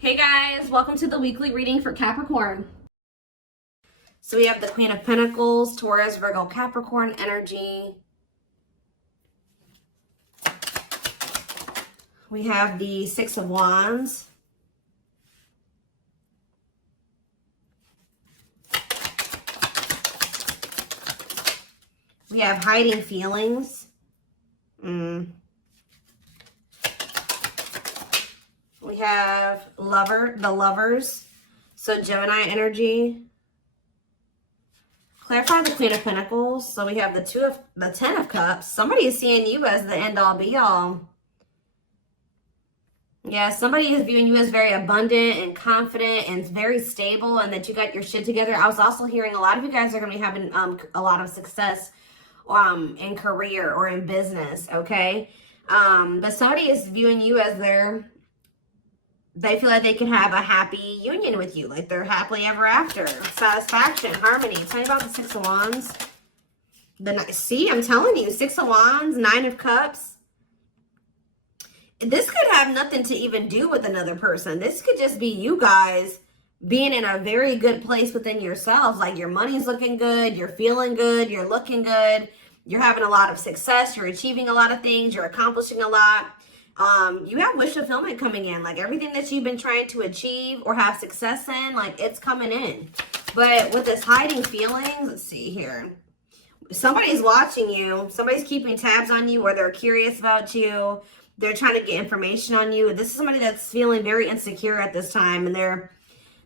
Hey guys, welcome to the weekly reading for Capricorn. So we have the Queen of Pentacles, Taurus, Virgo, Capricorn energy. We have the Six of Wands. We have hiding feelings. We have the lovers. So Gemini energy. Clarify the Queen of Pentacles. So we have the Ten of Cups. Somebody is seeing you as the end all be all. Yeah, somebody is viewing you as very abundant and confident and very stable, and that you got your shit together. I was also hearing a lot of you guys are going to be having a lot of success in career or in business, okay? But somebody is viewing you as they feel like they can have a happy union with you, like they're happily ever after, satisfaction, harmony. Tell me about the Six of Wands. See, I'm telling you, Six of Wands, Nine of Cups. This could have nothing to even do with another person. This could just be you guys being in a very good place within yourselves. Like your money's looking good, you're feeling good, you're looking good, you're having a lot of success, you're achieving a lot of things, you're accomplishing a lot. You have wish fulfillment coming in. Like everything that you've been trying to achieve or have success in, like it's coming in. But with this hiding feelings, let's see here. Somebody's watching you. Somebody's keeping tabs on you, or they're curious about you. They're trying to get information on you. This is somebody that's feeling very insecure at this time. And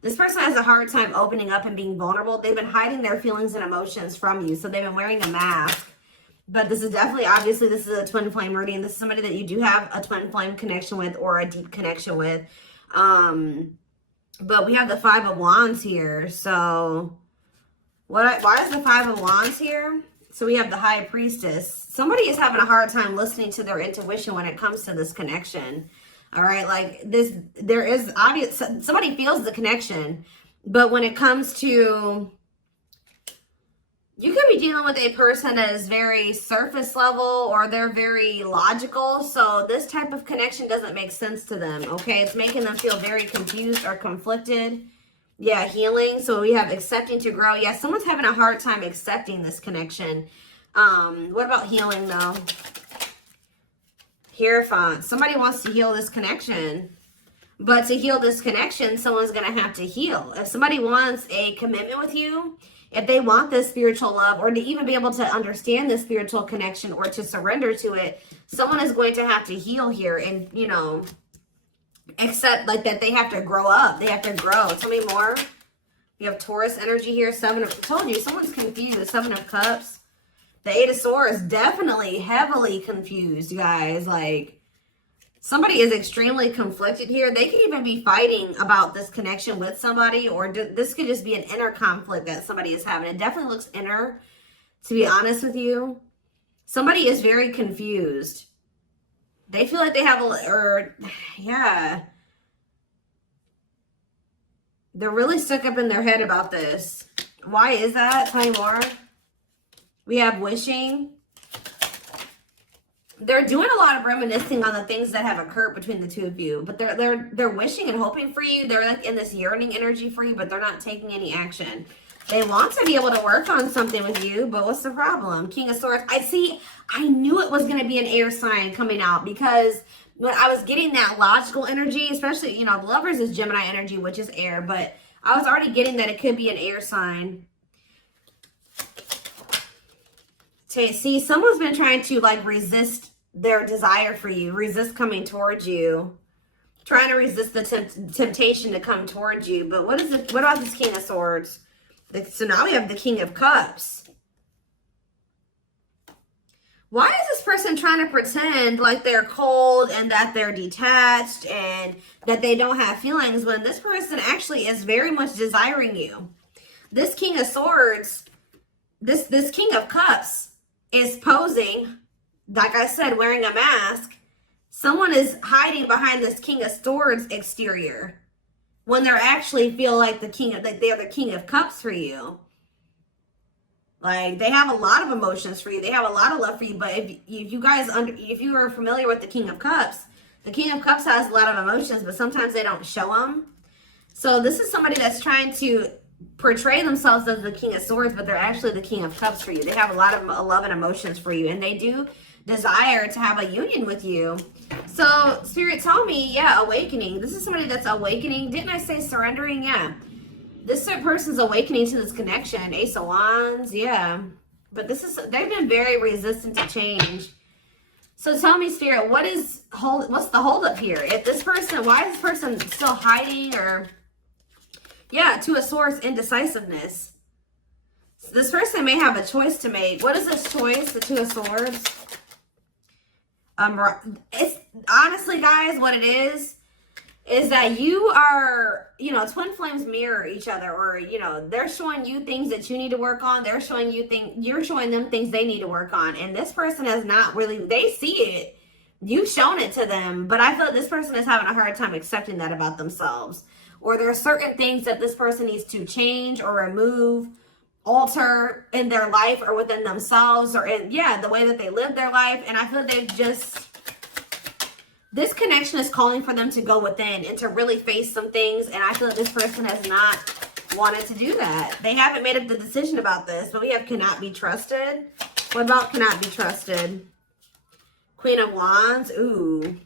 this person has a hard time opening up and being vulnerable. They've been hiding their feelings and emotions from you. So they've been wearing a mask. But this is definitely, obviously, this is a twin flame reading. This is somebody that you do have a twin flame connection with or a deep connection with. But we have the Five of Wands here. So why is the Five of Wands here? So we have the High Priestess. Somebody is having a hard time listening to their intuition when it comes to this connection. All right, like there is obvious, somebody feels the connection, but when it comes to, you could be dealing with a person that is very surface level or they're very logical. So this type of connection doesn't make sense to them, okay? It's making them feel very confused or conflicted. Yeah, healing. So we have accepting to grow. Yeah, someone's having a hard time accepting this connection. What about healing though? Hierophant. Somebody wants to heal this connection. But to heal this connection, someone's going to have to heal. If somebody wants a commitment with you, if they want this spiritual love, or to even be able to understand this spiritual connection or to surrender to it, someone is going to have to heal here and, you know, accept like that they have to grow up. They have to grow. Tell me more. You have Taurus energy here. Told you, someone's confused. Seven of Cups. The Eight of Swords, definitely heavily confused, you guys. Like, somebody is extremely conflicted here. They could even be fighting about this connection with somebody, or this could just be an inner conflict that somebody is having. It definitely looks inner, to be honest with you. Somebody is very confused. They feel like they have yeah. They're really stuck up in their head about this. Why is that? Tell me more. We have wishing. They're doing a lot of reminiscing on the things that have occurred between the two of you, but they're wishing and hoping for you. They're like in this yearning energy for you, but they're not taking any action. They want to be able to work on something with you, but what's the problem? King of Swords. I knew it was going to be an air sign coming out, because when I was getting that logical energy, especially, you know, the Lovers is Gemini energy, which is air, but I was already getting that it could be an air sign. See, someone's been trying to like resist their desire for you, resist coming towards you, trying to resist the temptation to come towards you. But what about this King of Swords? So now we have the King of Cups. Why is this person trying to pretend like they're cold and that they're detached and that they don't have feelings, when this person actually is very much desiring you? This King of Swords, this King of Cups is posing, like I said, wearing a mask. Someone is hiding behind this King of Swords exterior when they're actually feel like they're the King of Cups for you. Like, they have a lot of emotions for you. They have a lot of love for you. But if you are familiar with the King of Cups, The King of Cups has a lot of emotions, but sometimes they don't show them. So this is somebody that's trying to portray themselves as the King of Swords, but they're actually the King of Cups for you. They have a lot of love and emotions for you, and they do desire to have a union with you. So Spirit, tell me, yeah, awakening. This is somebody that's awakening. Didn't I say surrendering? Yeah. This person's awakening to this connection. Ace of Wands, yeah. But they've been very resistant to change. So tell me, Spirit, what's the holdup here? If this person, why is this person still hiding? Or, yeah, Two of Swords, indecisiveness. So this person may have a choice to make. What is this choice? The Two of Swords. It's honestly, guys, what it is that you are, twin flames mirror each other, or, they're showing you things that you need to work on. They're showing you you're showing them things they need to work on. And this person has not really, they see it. You've shown it to them, but I feel like this person is having a hard time accepting that about themselves. Or there are certain things that this person needs to change or remove, alter in their life or within themselves, or in, the way that they live their life. And I feel like this connection is calling for them to go within and to really face some things. And I feel like this person has not wanted to do that. They haven't made up the decision about this, but we have cannot be trusted. What about cannot be trusted? Queen of Wands. Ooh.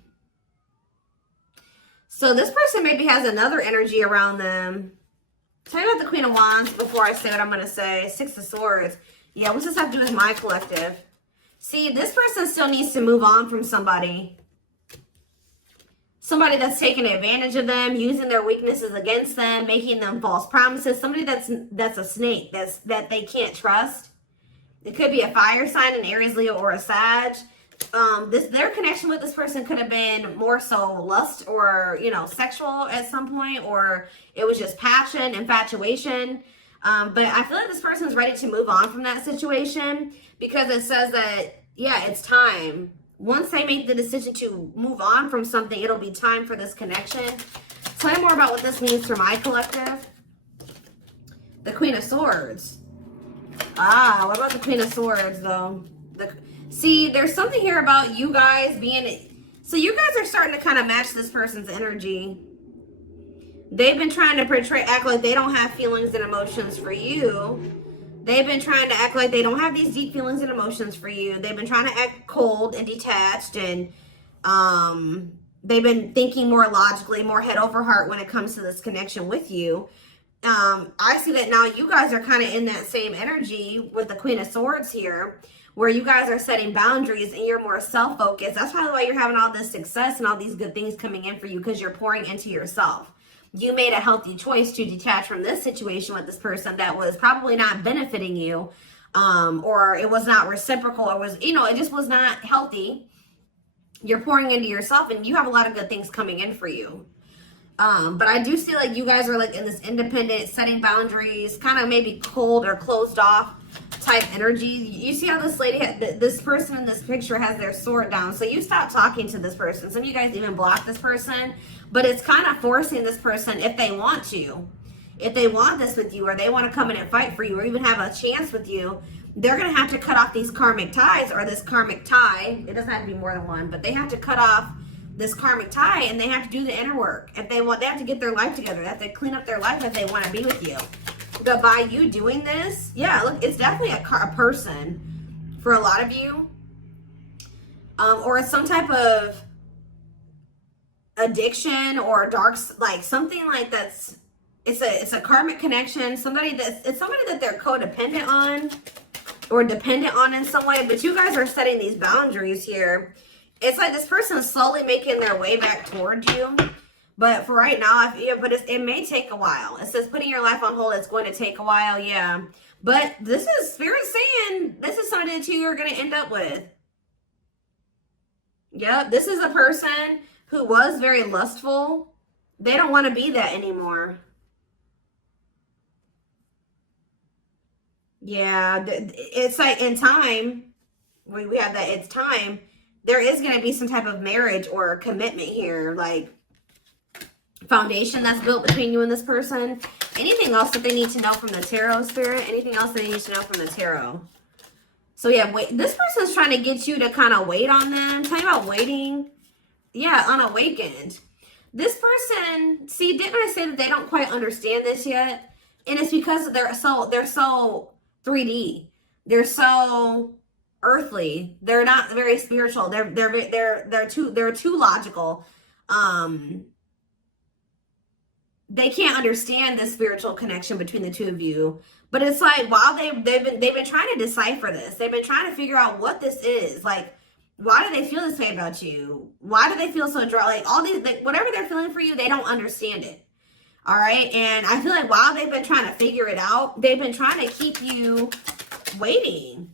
So this person maybe has another energy around them. Tell me about the Queen of Wands before I say what I'm going to say. Six of Swords. Yeah, what's this have to do with my collective? See, this person still needs to move on from somebody. Somebody that's taking advantage of them, using their weaknesses against them, making them false promises. Somebody that's a snake, that they can't trust. It could be a fire sign, an Aries, Leo, or a Sag. Their connection with this person could have been more so lust or, sexual at some point, or it was just passion, infatuation. But I feel like this person's ready to move on from that situation, because it says that, it's time. Once they make the decision to move on from something, it'll be time for this connection. Tell me more about what this means for my collective. The Queen of Swords. What about the Queen of Swords, though? See, there's something here about you guys being... So you guys are starting to kind of match this person's energy. They've been trying to act like they don't have feelings and emotions for you. They've been trying to act like they don't have these deep feelings and emotions for you. They've been trying to act cold and detached, and they've been thinking more logically, more head over heart when it comes to this connection with you. I see that now you guys are kind of in that same energy with the Queen of Swords here, where you guys are setting boundaries and you're more self-focused. That's probably why you're having all this success and all these good things coming in for you, because you're pouring into yourself. You made a healthy choice to detach from this situation with this person that was probably not benefiting you, or it was not reciprocal, or was, it just was not healthy. You're pouring into yourself, and you have a lot of good things coming in for you. But I do see like you guys are like in this independent, setting boundaries, kind of maybe cold or closed off type energy. You see how this lady, this person in this picture has their sword down. So you stop talking to this person. Some of you guys even block this person. But it's kind of forcing this person, if they want to, if they want this with you, or they want to come in and fight for you, or even have a chance with you, they're going to have to cut off these karmic ties, or this karmic tie. It doesn't have to be more than one, but they have to cut off this karmic tie, and they have to do the inner work. If they want, they have to get their life together. They have to clean up their life if they want to be with you. But by you doing this, look, it's definitely a person for a lot of you, or it's some type of addiction or dark, like something like that's, it's a karmic connection. It's somebody that they're codependent on or dependent on in some way. But you guys are setting these boundaries here. It's like this person is slowly making their way back towards you. But for right now, it may take a while. It says putting your life on hold. It's going to take a while, yeah. But this is Spirit saying this is something that you are going to end up with. Yep, this is a person who was very lustful. They don't want to be that anymore. Yeah, it's like in time, we have that it's time. There is going to be some type of marriage or commitment here, like foundation that's built between you and this person. Anything else that they need to know from the tarot, Spirit? Anything else they need to know from the tarot? So yeah, wait. This person's trying to get you to kind of wait on them. Tell me about waiting. yeah, unawakened. This person, see, didn't I say that they don't quite understand this yet? And it's because they're so 3D. They're so earthly. They're not very spiritual. They're too logical. They can't understand the spiritual connection between the two of you. But it's like, while they've been trying to decipher this. They've been trying to figure out what this is. Like, why do they feel this way about you? Why do they feel so dry? Like, all these, like, whatever they're feeling for you, they don't understand it. All right. And I feel like while they've been trying to figure it out, they've been trying to keep you waiting.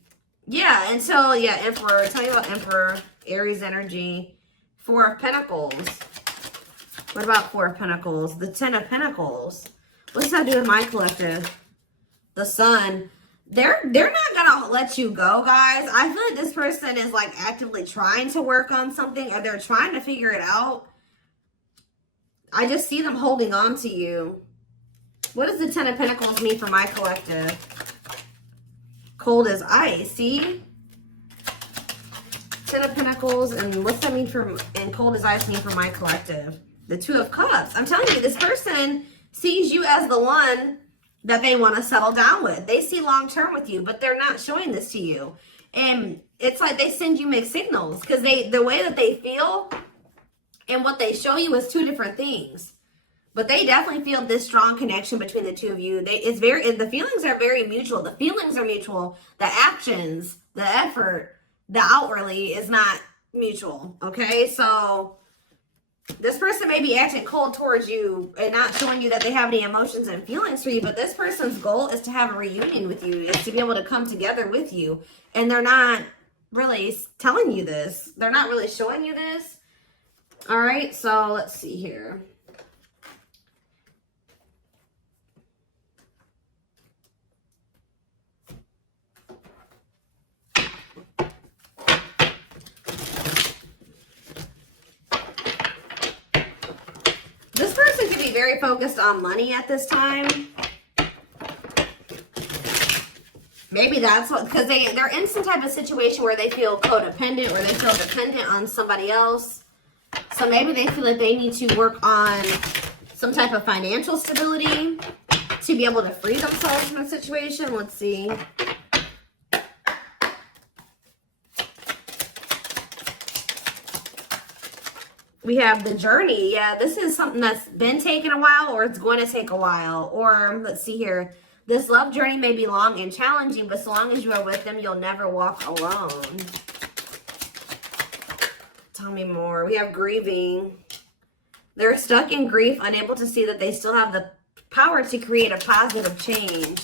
Yeah. Until, yeah, Emperor. Tell you about Emperor, Aries energy, Four of Pentacles. What about Four of Pentacles? The Ten of Pentacles. What's that do with my collective? The Sun. They're not gonna let you go, guys. I feel like this person is like actively trying to work on something, or they're trying to figure it out. I just see them holding on to you. What does the Ten of Pentacles mean for my collective? Cold as ice. See? Ten of Pentacles, and what's that mean for, and cold as ice mean for my collective? The Two of Cups. I'm telling you, this person sees you as the one that they want to settle down with. They see long term with you, but they're not showing this to you. And it's like they send you mixed signals, because the way that they feel and what they show you is two different things. But they definitely feel this strong connection between the two of you. The feelings are very mutual. The feelings are mutual. The actions, the effort, the outwardly is not mutual. Okay, so this person may be acting cold towards you and not showing you that they have any emotions and feelings for you, but this person's goal is to have a reunion with you, is to be able to come together with you. And they're not really telling you this. They're not really showing you this. All right, so let's see here. This person could be very focused on money at this time. Maybe that's what, because they're in some type of situation where they feel codependent, or they feel dependent on somebody else. So maybe they feel like they need to work on some type of financial stability to be able to free themselves from a situation. Let's see. We have the journey. Yeah, this is something that's been taking a while, or it's going to take a while. Or let's see here. This love journey may be long and challenging, but so long as you are with them, you'll never walk alone. Tell me more. We have grieving. They're stuck in grief, unable to see that they still have the power to create a positive change.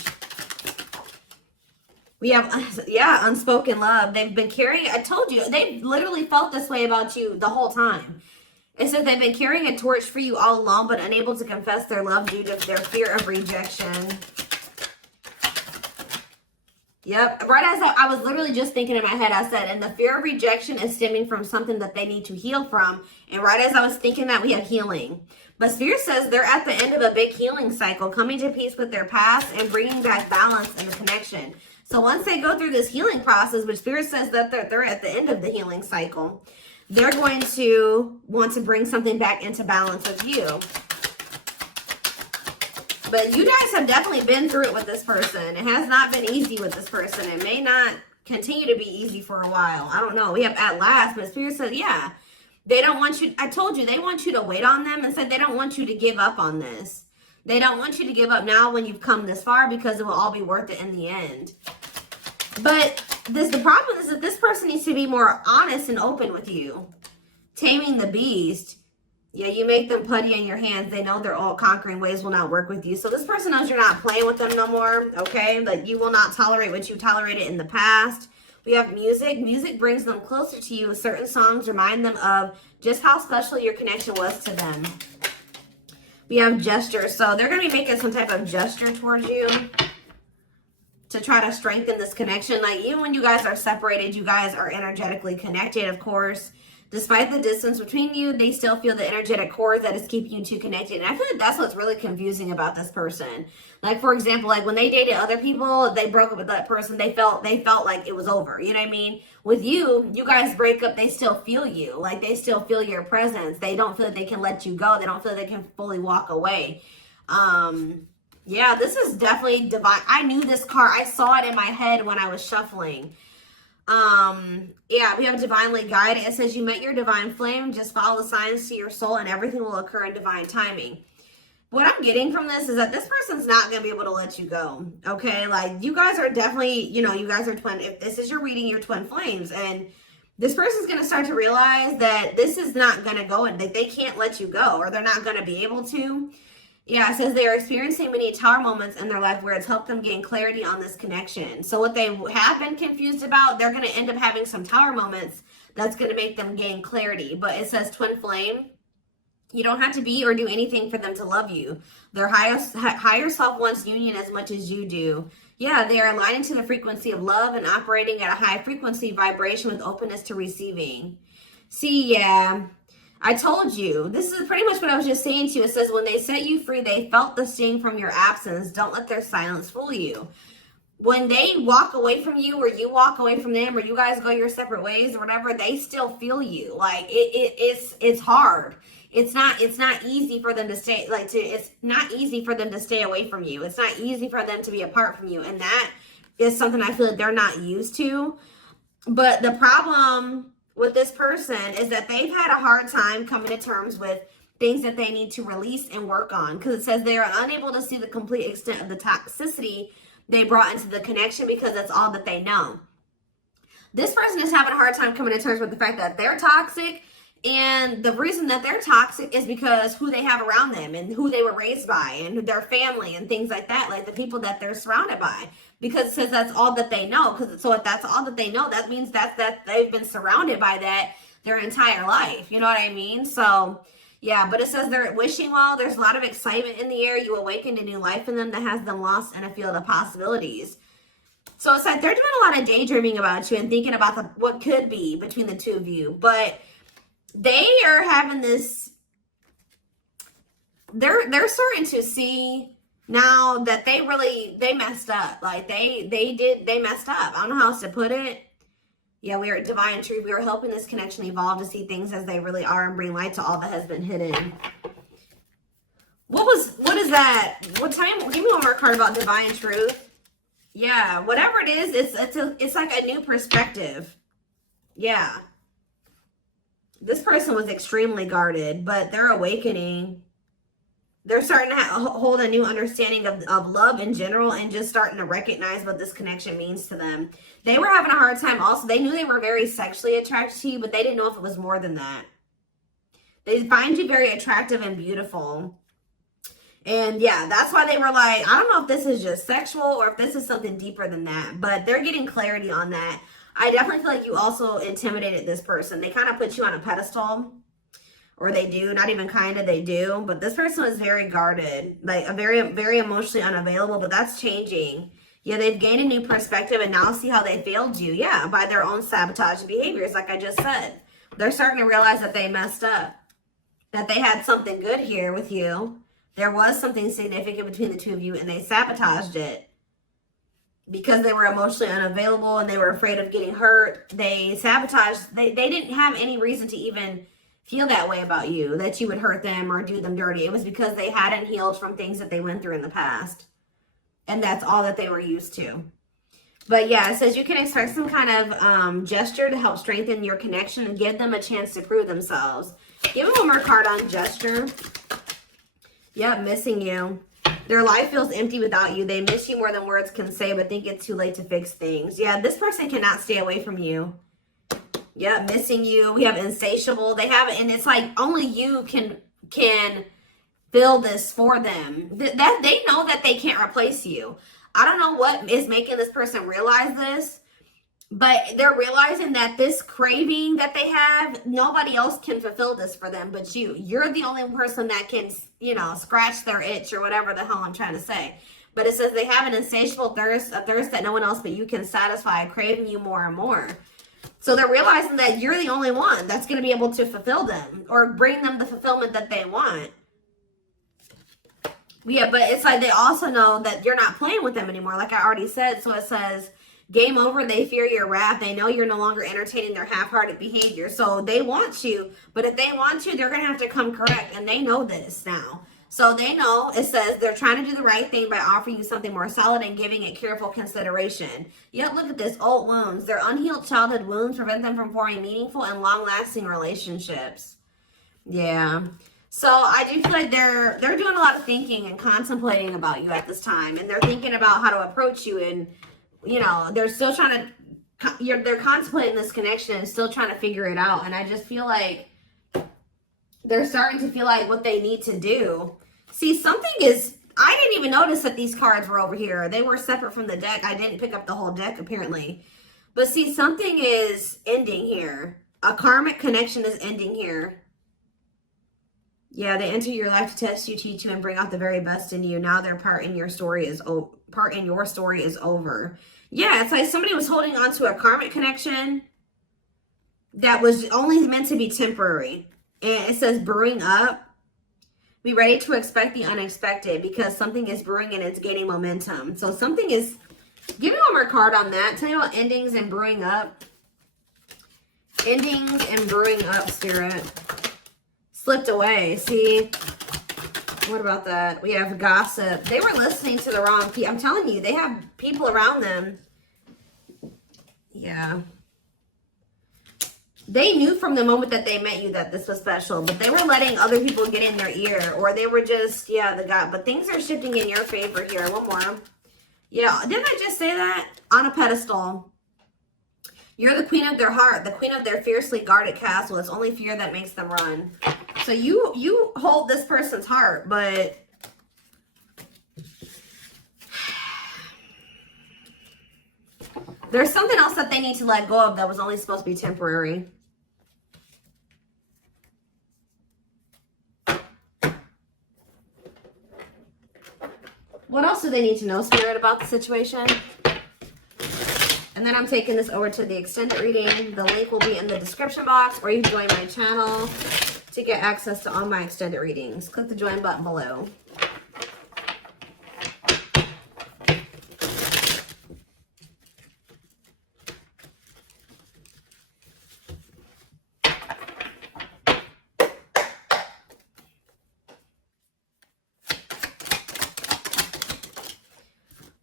We have, yeah, unspoken love. They've been carrying, I told you, they've literally felt this way about you the whole time. It says they've been carrying a torch for you all along, but unable to confess their love due to their fear of rejection. Yep. Right as I was literally just thinking in my head, I said, and the fear of rejection is stemming from something that they need to heal from. And right as I was thinking that, we have healing. But Spirit says they're at the end of a big healing cycle, coming to peace with their past and bringing back balance and the connection. So once they go through this healing process, which Spirit says that they're at the end of the healing cycle, they're going to want to bring something back into balance with you. But you guys have definitely been through it with this person. It has not been easy with this person. It may not continue to be easy for a while. I don't know. We have at last, but Spirit said, yeah, they don't want you. I told you, they want you to wait on them, and said they don't want you to give up on this. They don't want you to give up now when you've come this far, because it will all be worth it in the end. But the problem is that this person needs to be more honest and open with you. Taming the beast. Yeah, you make them putty in your hands. They know their all-conquering ways will not work with you. So this person knows you're not playing with them no more, okay? Like, you will not tolerate what you tolerated in the past. We have music. Music brings them closer to you. Certain songs remind them of just how special your connection was to them. We have gestures. So they're going to be making some type of gesture towards you to try to strengthen this connection. Like, even when you guys are separated, you guys are energetically connected, of course. Despite the distance between you, they still feel the energetic cord that is keeping you two connected. And I feel like that's what's really confusing about this person. Like, for example, like when they dated other people, they broke up with that person, they felt like it was over. You know what I mean? With you, you guys break up, they still feel you. Like, they still feel your presence. They don't feel like they can let you go. They don't feel like they can fully walk away. Yeah, this is definitely divine. I knew this card. I saw it in my head when I was shuffling. Yeah, we have divinely guided. It says you met your divine flame. Just follow the signs to your soul and everything will occur in divine timing. What I'm getting from this is that this person's not going to be able to let you go. Okay. Like, you guys are definitely, you know, you guys are twin. If this is your reading, you're twin flames, and this person's going to start to realize that this is not going to go and that they can't let you go, or they're not going to be able to. Yeah, it says they are experiencing many tower moments in their life where it's helped them gain clarity on this connection. So what they have been confused about, they're going to end up having some tower moments that's going to make them gain clarity. But it says twin flame. You don't have to be or do anything for them to love you. Their higher self wants union as much as you do. Yeah, they are aligning to the frequency of love and operating at a high frequency vibration with openness to receiving. See, yeah. I told you, this is pretty much what I was just saying to you. It says, when they set you free, they felt the sting from your absence. Don't let their silence fool you. When they walk away from you, or you walk away from them, or you guys go your separate ways or whatever, they still feel you. Like, it's hard. It's not easy for them to stay, it's not easy for them to stay away from you. It's not easy for them to be apart from you. And that is something I feel like they're not used to. But the problem with this person is that they've had a hard time coming to terms with things that they need to release and work on, because it says they are unable to see the complete extent of the toxicity they brought into the connection because that's all that they know. This person is having a hard time coming to terms with the fact that they're toxic, and the reason that they're toxic is because who they have around them and who they were raised by and their family and things like that, like the people that they're surrounded by. Because it says that's all that they know. So if that's all that they know, that means that they've been surrounded by that their entire life. You know what I mean? So, yeah, but it says they're wishing well. There's a lot of excitement in the air. You awakened a new life in them that has them lost in a field of possibilities. So it's like they're doing a lot of daydreaming about you and thinking about what could be between the two of you. But they are having this, they're starting to see now that they messed up. Like they messed up. I don't know how else to put it. Yeah, we are at divine truth. We are helping this connection evolve to see things as they really are and bring light to all that has been hidden. What is that? Give me one more card about divine truth. Yeah, whatever it is, it's like a new perspective. Yeah. This person was extremely guarded, but they're awakening. They're starting to hold a new understanding of love in general, and just starting to recognize what this connection means to them. They were having a hard time also. They knew they were very sexually attracted to you, but they didn't know if it was more than that. They find you very attractive and beautiful. And yeah, that's why they were like, I don't know if this is just sexual or if this is something deeper than that, but they're getting clarity on that. I definitely feel like you also intimidated this person. They kind of put you on a pedestal. Or they do, not even kind of, they do. But this person was very guarded, like a very, very emotionally unavailable, but that's changing. Yeah, they've gained a new perspective and now see how they failed you. Yeah, by their own sabotage behaviors, like I just said. They're starting to realize that they messed up, that they had something good here with you. There was something significant between the two of you, and they sabotaged it. Because they were emotionally unavailable and they were afraid of getting hurt, they sabotaged. They didn't have any reason to even feel that way about you, that you would hurt them or do them dirty. It was because they hadn't healed from things that they went through in the past. And that's all that they were used to. But yeah, it says you can expect some kind of gesture to help strengthen your connection and give them a chance to prove themselves. Give them one more card on gesture. Yep, missing you. Their life feels empty without you. They miss you more than words can say, but think it's too late to fix things. Yeah, this person cannot stay away from you. Yeah, missing you. We have insatiable. They have it, and it's like only you can fill this for them. That they know that they can't replace you. I don't know what is making this person realize this, but they're realizing that this craving that they have, nobody else can fulfill this for them but you. You're the only person that can, you know, scratch their itch or whatever the hell I'm trying to say. But it says they have an insatiable thirst, a thirst that no one else but you can satisfy, craving you more and more. So they're realizing that you're the only one that's going to be able to fulfill them or bring them the fulfillment that they want. Yeah, but it's like they also know that you're not playing with them anymore, like I already said. So it says, game over, they fear your wrath. They know you're no longer entertaining their half-hearted behavior. So they want you, but if they want you, they're going to have to come correct. And they know this now. So they know, it says, they're trying to do the right thing by offering you something more solid and giving it careful consideration. Yet look at this, old wounds. Their unhealed childhood wounds prevent them from forming meaningful and long-lasting relationships. Yeah. So I do feel like they're doing a lot of thinking and contemplating about you at this time. And they're thinking about how to approach you. And, you know, they're still trying to, they're contemplating this connection and still trying to figure it out. And I just feel like they're starting to feel like what they need to do. See, something is, I didn't even notice that these cards were over here. They were separate from the deck. I didn't pick up the whole deck, apparently. But see, something is ending here. A karmic connection is ending here. Yeah, they enter your life to test you, teach you, and bring out the very best in you. Now their part in your story is over. Yeah, it's like somebody was holding on to a karmic connection that was only meant to be temporary. And it says brewing up. Be ready to expect the unexpected because something is brewing and it's gaining momentum. So something is, give me one more card on that. Tell you about endings and brewing up. Endings and brewing up, Spirit. Slipped away. See, what about that? We have gossip. They were listening to the wrong people. I'm telling you, they have people around them. Yeah. They knew from the moment that they met you that this was special, but they were letting other people get in their ear, or they were just, yeah, the God. But things are shifting in your favor here. One more. Yeah, didn't I just say that? On a pedestal. You're the queen of their heart, the queen of their fiercely guarded castle. It's only fear that makes them run. So you hold this person's heart, but there's something else that they need to let go of that was only supposed to be temporary. What else do they need to know, Spirit, about the situation? And then I'm taking this over to the extended reading. The link will be in the description box, or you can join my channel to get access to all my extended readings. Click the join button below.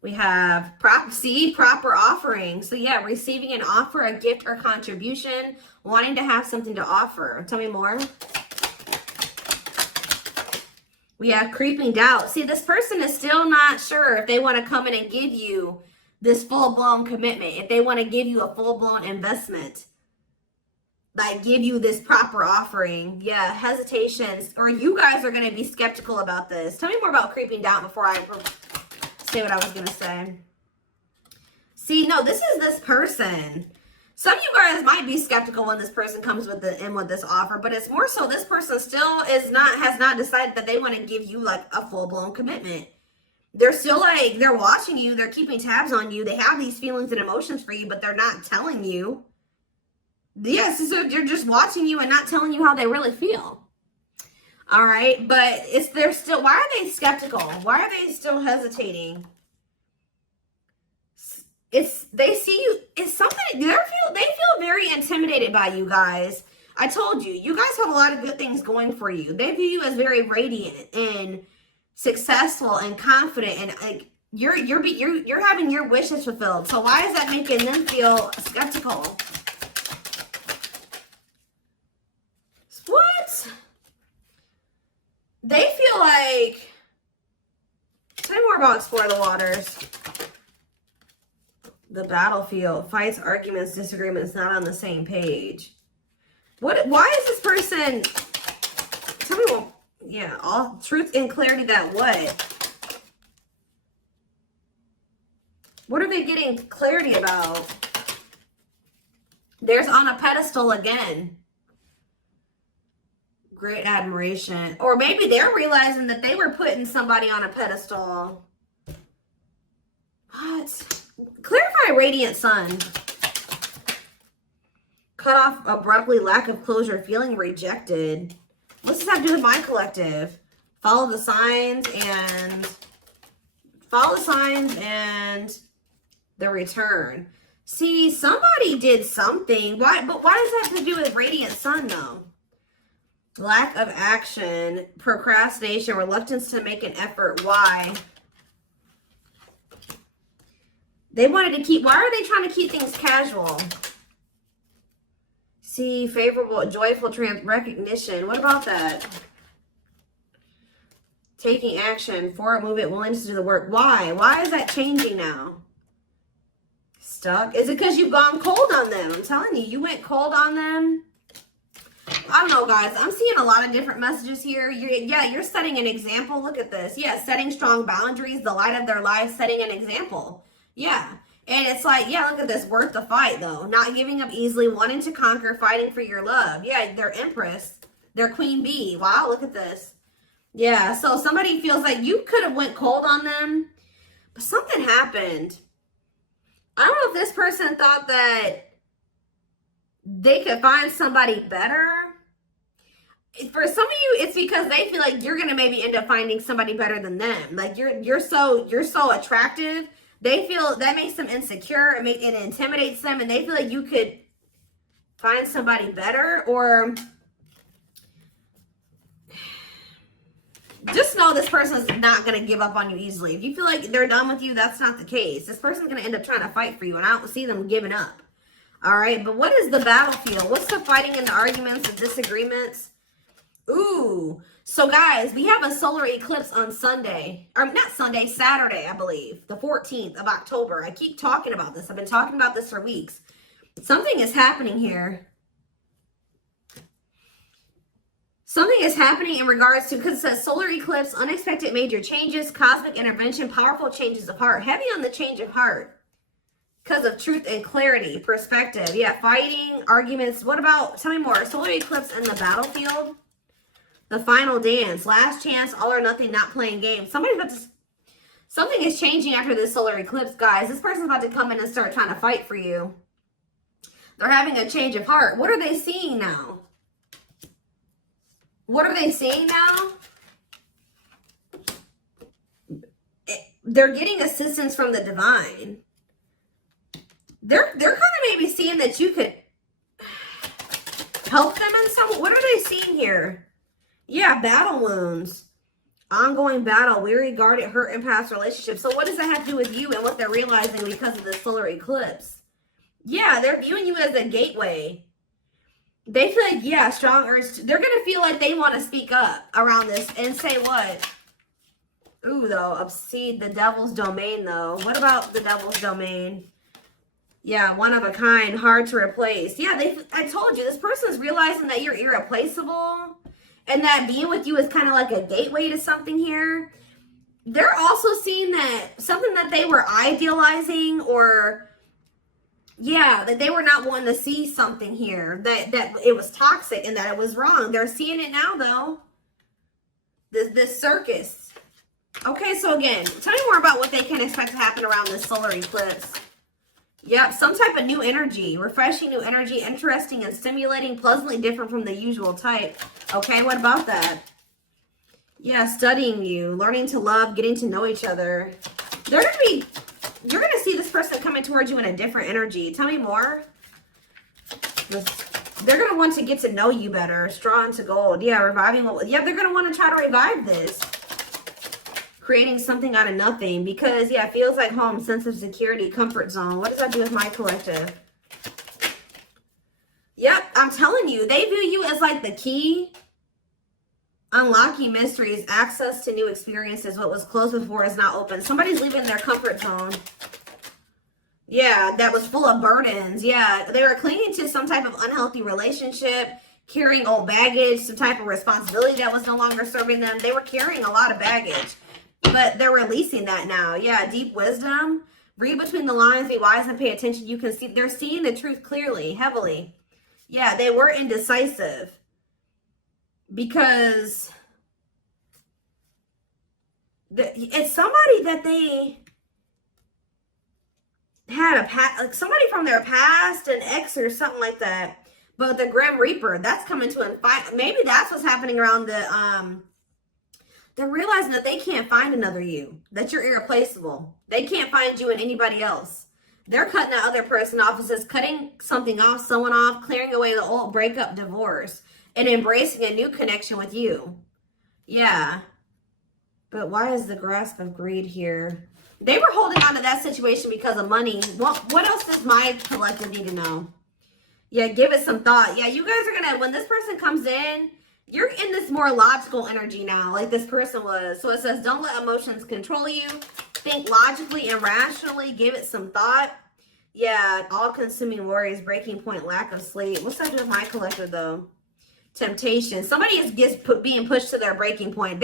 We have proper offering. So yeah, receiving an offer, a gift, or contribution, wanting to have something to offer. Tell me more. We have creeping doubt. See, this person is still not sure if they want to come in and give you this full-blown commitment, if they want to give you a full-blown investment, like give you this proper offering. Yeah, hesitations, or you guys are going to be skeptical about this. Tell me more about creeping doubt before I say what I was going to say. See, no, this is this person. Some of you guys might be skeptical when this person comes with this offer, but it's more so this person still has not decided that they want to give you like a full-blown commitment. They're still like, they're watching you, they're keeping tabs on you, they have these feelings and emotions for you, but they're not telling you. Yes, so they're just watching you and not telling you how they really feel. All right, but they're still, why are they skeptical? Why are they still hesitating? They see you, it's something, they feel very intimidated by you guys. I told you, you guys have a lot of good things going for you. They view you as very radiant and successful and confident, and like you're having your wishes fulfilled. So why is that making them feel skeptical? What? They feel like, tell me more about Explore the Waters. The battlefield, fights, arguments, disagreements, not on the same page. Why is this person, tell me what, yeah, all truth and clarity that what? What are they getting clarity about? There's on a pedestal again. Great admiration. Or maybe they're realizing that they were putting somebody on a pedestal. What? Clarify radiant sun. cut off abruptly, lack of closure, feeling rejected. What's this have to do with my collective? Follow the signs and the return. See, somebody did something. Why? But why does that have to do with radiant sun though? Lack of action, procrastination, reluctance to make an effort. Why? They wanted to keep, why are they trying to keep things casual? See, favorable, joyful recognition. What about that? Taking action, forward movement, willingness to do the work. Why? Why is that changing now? Stuck? Is it because you've gone cold on them? I'm telling you, you went cold on them. I don't know, guys. I'm seeing a lot of different messages here. You're setting an example. Look at this. Yeah, setting strong boundaries, the light of their life, setting an example. Yeah. And it's like, yeah, look at this. Worth the fight, though. Not giving up easily, wanting to conquer, fighting for your love. Yeah, they're Empress. They're Queen Bee. Wow, look at this. Yeah, so somebody feels like you could have went cold on them, but something happened. I don't know if this person thought that they could find somebody better. For some of you, it's because they feel like you're gonna maybe end up finding somebody better than them. Like you're so attractive. They feel that makes them insecure. It intimidates them, and they feel like you could find somebody better. Or just know this person is not going to give up on you easily. If you feel like they're done with you, that's not the case. This person's going to end up trying to fight for you, and I don't see them giving up. All right, but what is the battlefield? What's the fighting and the arguments and disagreements? Ooh, so guys, we have a solar eclipse on Sunday. Or not Sunday, Saturday, I believe. The 14th of October. I keep talking about this. I've been talking about this for weeks. Something is happening here. Something is happening in regards to, because it says solar eclipse, unexpected major changes, cosmic intervention, powerful changes of heart. Heavy on the change of heart because of truth and clarity, perspective. Yeah, fighting, arguments. What about, tell me more. Solar eclipse in the battlefield. The final dance, last chance, all or nothing, not playing games. Somebody's about to, something is changing after this solar eclipse, guys. This person's about to come in and start trying to fight for you. They're having a change of heart. What are they seeing now? What are they seeing now? They're getting assistance from the divine. They're kind of maybe seeing that you could help them in some. What are they seeing here? Yeah, battle wounds. Ongoing battle, weary, guarded, hurt, and past relationships. So what does that have to do with you and what they're realizing because of this solar eclipse? Yeah, they're viewing you as a gateway. They feel like, yeah, strong urge. They're going to feel like they want to speak up around this and say what? Ooh, though, obsede the devil's domain, though. What about the devil's domain? Yeah, one of a kind, hard to replace. Yeah, I told you, this person's realizing that you're irreplaceable. And that being with you is kind of like a gateway to something here. They're also seeing that something that they were idealizing, or yeah, that they were not wanting to see something here. That it was toxic and that it was wrong. They're seeing it now though. This circus. Okay, so again, tell me more about what they can expect to happen around this solar eclipse. Yep, some type of new energy, refreshing new energy, interesting and stimulating, pleasantly different from the usual type. Okay, what about that? Yeah, studying you, learning to love, getting to know each other. You're going to see this person coming towards you in a different energy. Tell me more. They're going to want to get to know you better. Straw into gold. Yeah, reviving. Yeah, they're going to want to try to revive this. Creating something out of nothing because, yeah, it feels like home, sense of security, comfort zone. What does that do with my collective? Yep, I'm telling you, they view you as like the key. Unlocking mysteries, access to new experiences. What was closed before is now open. Somebody's leaving their comfort zone. Yeah, that was full of burdens. Yeah, they were clinging to some type of unhealthy relationship, carrying old baggage, some type of responsibility that was no longer serving them. They were carrying a lot of baggage. But they're releasing that now. Yeah, deep wisdom. Read between the lines, be wise and pay attention. You can see, they're seeing the truth clearly, heavily. Yeah, they were indecisive. Because it's somebody that they had like somebody from their past, an ex or something like that. But the Grim Reaper, that's coming to an fight. Maybe that's what's happening around they're realizing that they can't find another you, that you're irreplaceable. They can't find you in anybody else. They're cutting that other person off. It says cutting something off, someone off, clearing away the old breakup, divorce, and embracing a new connection with you. Yeah. But why is the grasp of greed here? They were holding on to that situation because of money. What else does my collective need to know? Yeah, give it some thought. Yeah, you guys are going to, when this person comes in, you're in this more logical energy now, like this person was. So it says, don't let emotions control you. Think logically and rationally. Give it some thought. Yeah, all-consuming worries, breaking point, lack of sleep. What's that do with my collective, though? Temptation. Somebody is being pushed to their breaking point.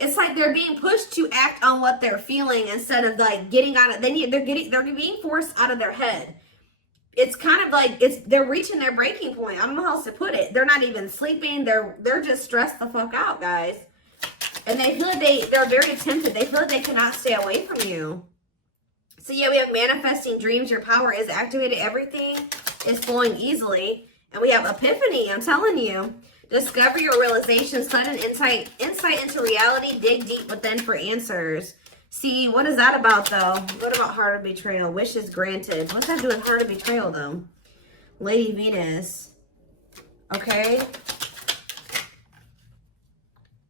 It's like they're being pushed to act on what they're feeling instead of like getting out of. They're being forced out of their head. It's kind of like they're reaching their breaking point. I don't know how else to put it. They're not even sleeping. They're just stressed the fuck out, guys. And they feel like they're very tempted. They feel like they cannot stay away from you. So yeah, we have manifesting dreams. Your power is activated. Everything is flowing easily. And we have epiphany. I'm telling you. Discover your realizations. Sudden insight into reality. Dig deep within for answers. See, what is that about, though? What about heart of betrayal? Wishes granted. What's that do with heart of betrayal, though? Lady Venus. Okay.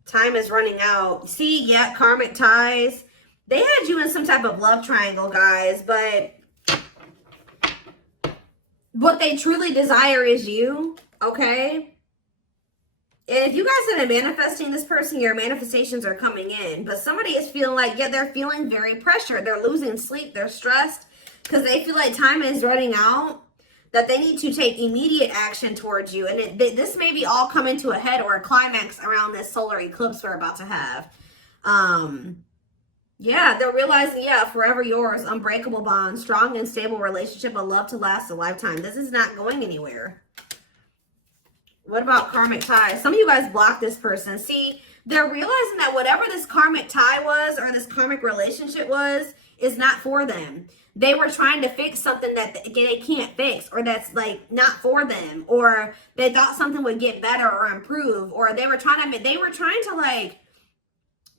Time is running out. See, yeah, karmic ties. They had you in some type of love triangle, guys, but what they truly desire is you, okay? And if you guys have been manifesting this person, your manifestations are coming in. But somebody is feeling like, yeah, they're feeling very pressured. They're losing sleep. They're stressed because they feel like time is running out, that they need to take immediate action towards you. And this may be all coming to a head or a climax around this solar eclipse we're about to have. Yeah, they're realizing, yeah, forever yours, unbreakable bond, strong and stable relationship, a love to last a lifetime. This is not going anywhere. What about karmic ties? Some of you guys blocked this person. See, they're realizing that whatever this karmic tie was or this karmic relationship was is not for them. They were trying to fix something that they can't fix, or that's like not for them, or they thought something would get better or improve, or they were trying to like,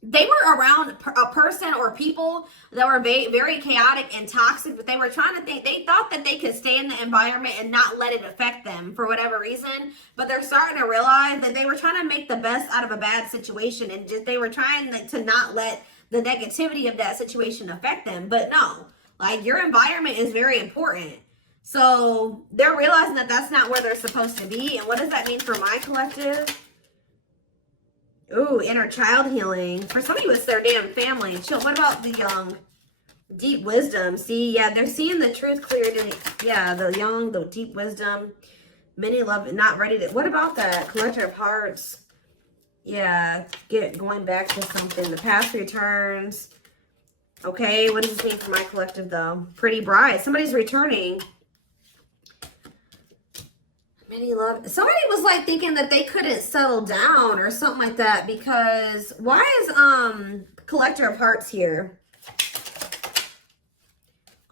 they were around a person or people that were very chaotic and toxic, but they were trying to they thought that they could stay in the environment and not let it affect them for whatever reason. But they're starting to realize that they were trying to make the best out of a bad situation, and just they were trying to not let the negativity of that situation affect them. But no, like, your environment is very important. So they're realizing that that's not where they're supposed to be. And what does that mean for my collective? Ooh, inner child healing. For some of you, it's their damn family. What about the young? Deep wisdom. See, yeah, they're seeing the truth cleared. Yeah, the young, the deep wisdom. Many love, not ready to. What about that? Collector of hearts. Yeah, going back to something. The past returns. Okay, what does this mean for my collective, though? Pretty bride. Somebody's returning. Love. Somebody was like thinking that they couldn't settle down or something like that, because why is collector of hearts here?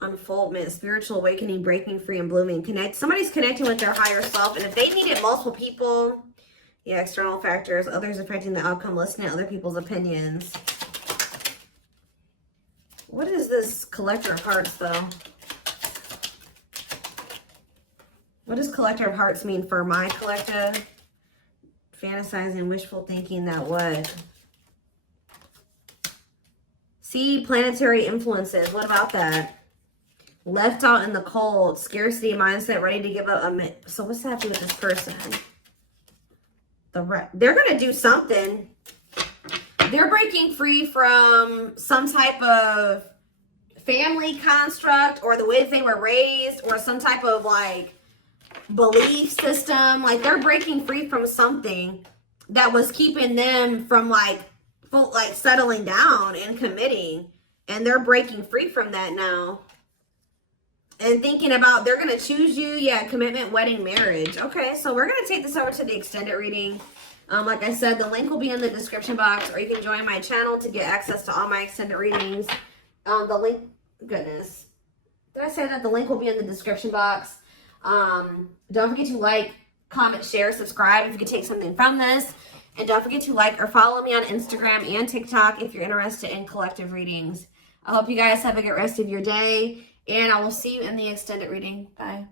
Unfoldment, spiritual awakening, breaking free and blooming. Somebody's connecting with their higher self, and if they needed multiple people, yeah, external factors, others affecting the outcome, listening to other people's opinions. What is this collector of hearts, though? What does collector of hearts mean for my collective? Fantasizing, wishful thinking, that what? See, planetary influences. What about that? Left out in the cold, scarcity mindset, ready to give up. So what's happening with this person? They're going to do something. They're breaking free from some type of family construct, or the way that they were raised, or some type of like belief system. Like, they're breaking free from something that was keeping them from like settling down and committing, and they're breaking free from that now and thinking about they're going to choose you. Yeah, commitment, wedding, marriage. Okay, so we're going to take this over to the extended reading. Like I said, the link will be in the description box, or you can join my channel to get access to all my extended readings. The link, goodness, did I say that? The link will be in the description box. Don't forget to like, comment, share, subscribe if you can take something from this. And don't forget to like or follow me on Instagram and TikTok if you're interested in collective readings. I hope you guys have a good rest of your day, and I will see you in the extended reading. Bye.